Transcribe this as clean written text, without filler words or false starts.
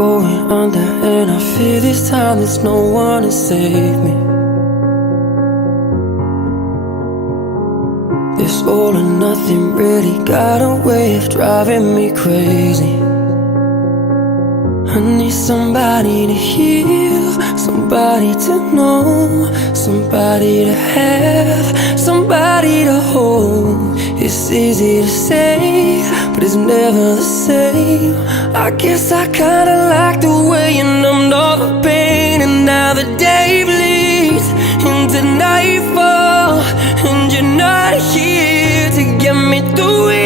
going under, and I fear this time there's no one to save me. This all or nothing really got a way of driving me crazy. I need somebody to heal, somebody to know, somebody to have, somebody to hold. It's easy to say, but it's never the same. I guess I kinda like the way you numbed all the pain, and now the day bleeds into nightfall, and you're not here to get me through it.